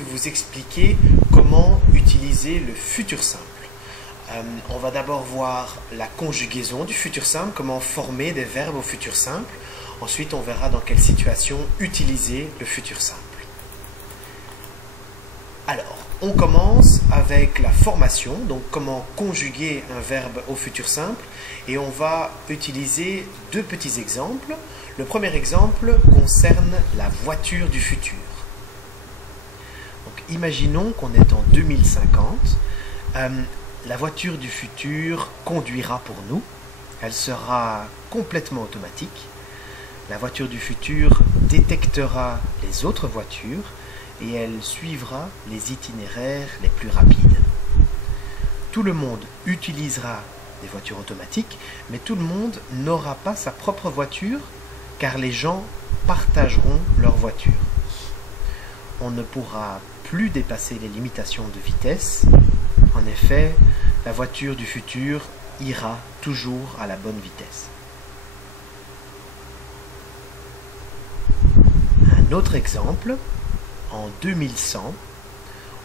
Vous expliquer comment utiliser le futur simple. On va d'abord voir la conjugaison du futur simple, comment former des verbes au futur simple. Ensuite, on verra dans quelle situation utiliser le futur simple. Alors, on commence avec la formation, donc comment conjuguer un verbe au futur simple. Et on va utiliser deux petits exemples. Le premier exemple concerne la voiture du futur. Donc, imaginons qu'on est en 2050. La voiture du futur conduira pour nous. Elle sera complètement automatique. La voiture du futur détectera les autres voitures et elle suivra les itinéraires les plus rapides. Tout le monde utilisera des voitures automatiques, mais tout le monde n'aura pas sa propre voiture car les gens partageront leur voiture. On ne pourra plus dépasser les limitations de vitesse. En effet, la voiture du futur ira toujours à la bonne vitesse. Un autre exemple, en 2100,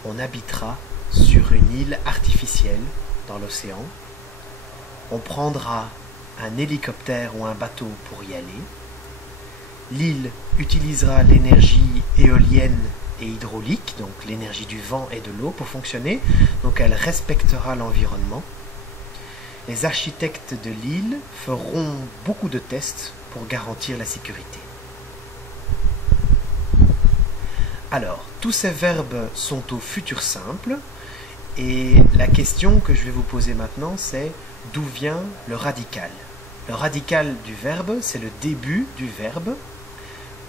on habitera sur une île artificielle dans l'océan. On prendra un hélicoptère ou un bateau pour y aller. L'île utilisera l'énergie éolienne et hydraulique, donc l'énergie du vent et de l'eau pour fonctionner, donc elle respectera l'environnement. Les architectes de l'île feront beaucoup de tests pour garantir la sécurité. Alors, tous ces verbes sont au futur simple et la question que je vais vous poser maintenant c'est d'où vient le radical? Le radical du verbe, c'est le début du verbe.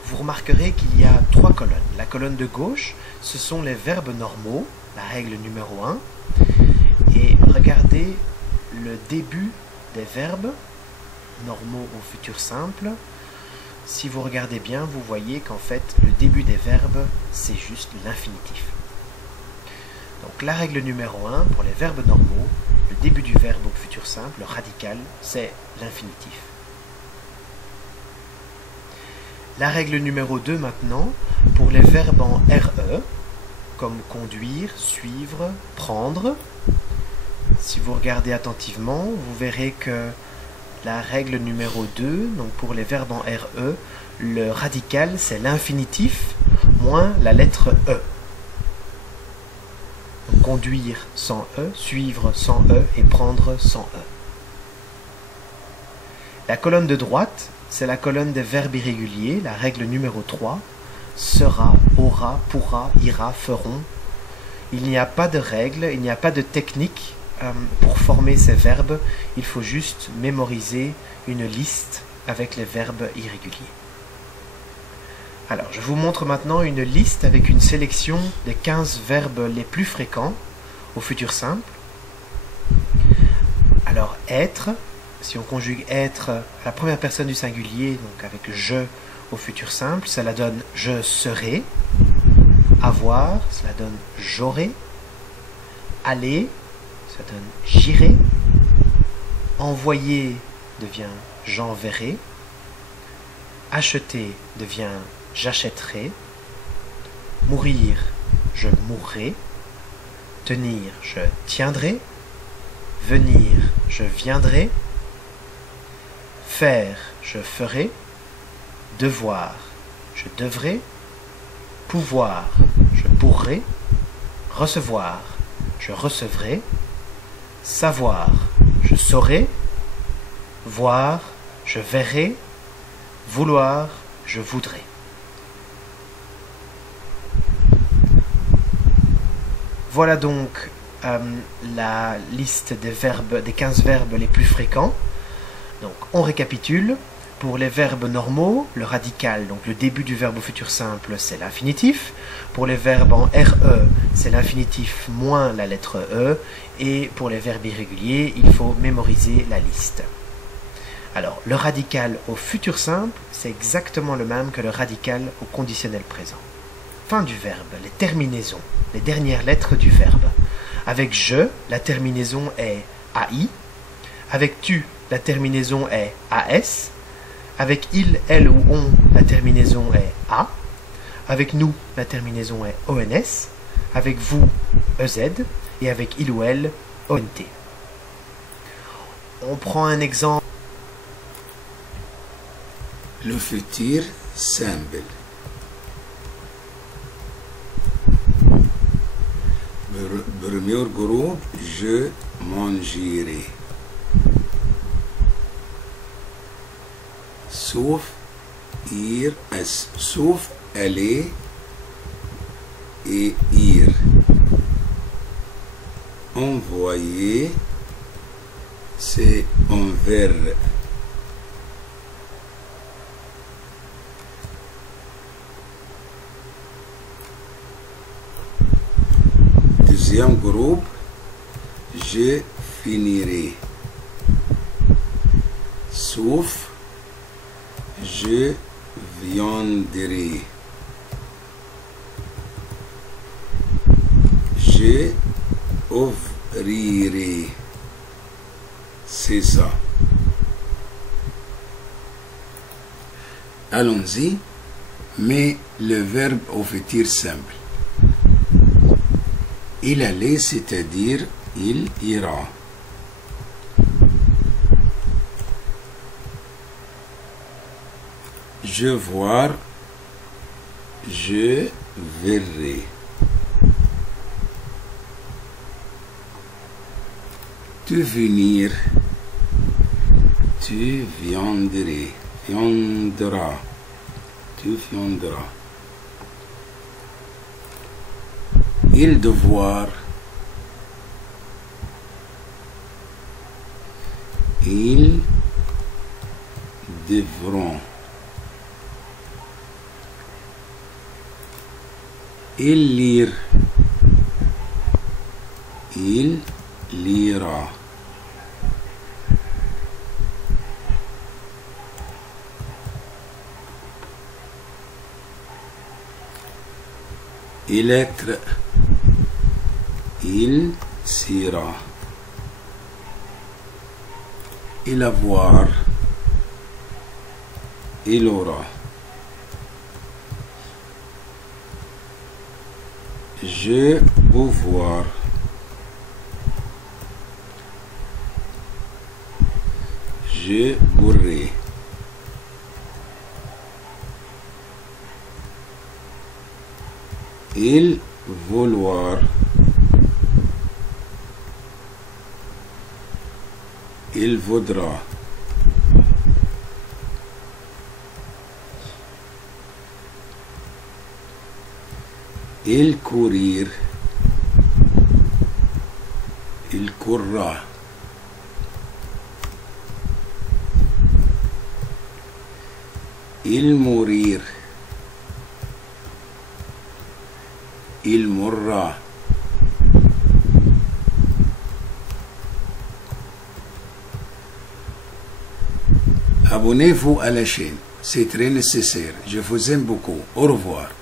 Vous remarquerez qu'il y a trois colonnes. La colonne de gauche, ce sont les verbes normaux, la règle numéro 1. Et regardez le début des verbes normaux au futur simple. Si vous regardez bien, vous voyez qu'en fait, le début des verbes, c'est juste l'infinitif. Donc la règle numéro 1, pour les verbes normaux, le début du verbe au futur simple, le radical, c'est l'infinitif. La règle numéro 2 maintenant, pour les verbes en RE, comme conduire, suivre, prendre. Si vous regardez attentivement, vous verrez que la règle numéro 2, donc pour les verbes en RE, le radical c'est l'infinitif moins la lettre E. Donc, conduire sans E, suivre sans E et prendre sans E. La colonne de droite, c'est la colonne des verbes irréguliers, la règle numéro 3, sera, aura, pourra, ira, feront. Il n'y a pas de règle, il n'y a pas de technique pour former ces verbes, il faut juste mémoriser une liste avec les verbes irréguliers. Alors, je vous montre maintenant une liste avec une sélection des 15 verbes les plus fréquents au futur simple. Alors, être, si on conjugue être à la première personne du singulier, donc avec je au futur simple, cela donne je serai. Avoir, cela donne j'aurai. Aller, ça donne j'irai. Envoyer devient j'enverrai. Acheter devient j'achèterai. Mourir, je mourrai. Tenir, je tiendrai. Venir, je viendrai. Faire, je ferai. Devoir, je devrai. Pouvoir, je pourrai. Recevoir, je recevrai. Savoir, je saurai. Voir, je verrai. Vouloir, je voudrai. Voilà donc la liste des verbes, des 15 verbes les plus fréquents. Donc on récapitule. Pour les verbes normaux, le radical, donc le début du verbe au futur simple, c'est l'infinitif. Pour les verbes en RE, c'est l'infinitif moins la lettre E. Et pour les verbes irréguliers, il faut mémoriser la liste. Alors, le radical au futur simple, c'est exactement le même que le radical au conditionnel présent. Fin du verbe, les terminaisons, les dernières lettres du verbe. Avec je, la terminaison est AI. Avec tu, la terminaison est AS. Avec il, elle ou on, la terminaison est A. Avec nous, la terminaison est ONS. avec vous EZ et avec il ou elle ONT. On prend un exemple. Le futur simple. Premier groupe, je mangerai. Sauf sauf aller et ir. Envoyer, c'est envers. Deuxième groupe, je finirai. Sauf, je viendrai. Je ouvrirai. C'est ça. Allons-y, mais le verbe au futur simple. Il allait, c'est-à-dire il ira. Je voir, je verrai. Tu venir, tu viendras. Tu viendras. Ils devoir, ils devront. Il lire, il lira. Il être, il sera. Il avoir, il aura. Je pouvoir. Je pourrai. Il vouloir. Il voudra. Il courir. Il courra. Il mourir. Il mourra. Abonnez-vous à la chaîne, c'est très nécessaire. Je vous aime beaucoup. Au revoir.